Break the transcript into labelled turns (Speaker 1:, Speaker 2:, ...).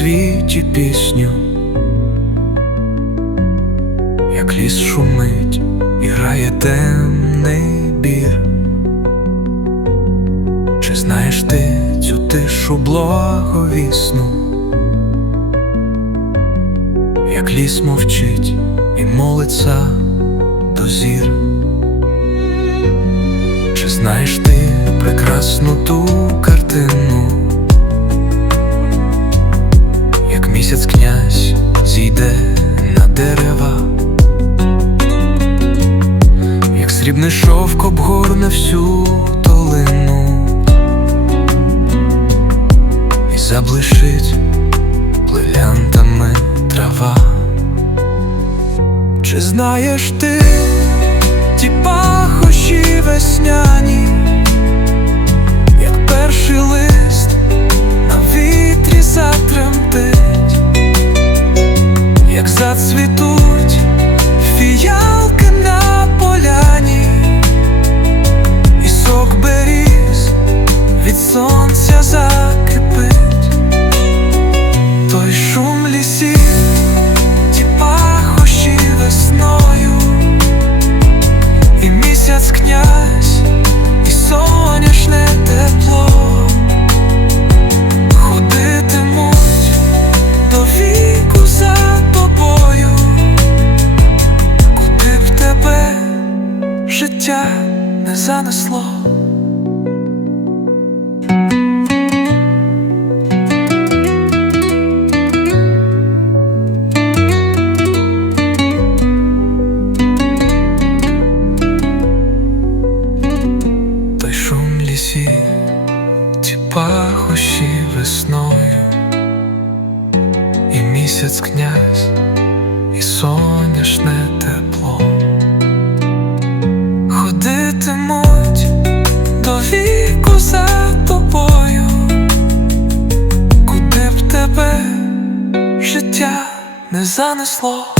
Speaker 1: світі пісню, як ліс шумить і грає темний бір. Чи знаєш ти цю тишу благовісну, як ліс мовчить і молиться до зір? Чи знаєш ти прекрасну ту картину, місяць князь зійде на дерева, як срібний шовк обгорне всю долину. І заблишить плилянтами трава? Чи знаєш ти ті пахощі весняні, занесло. той шум лісів, ті пахощі весною, і місяць князь, і соняшне тепло. Не занесло.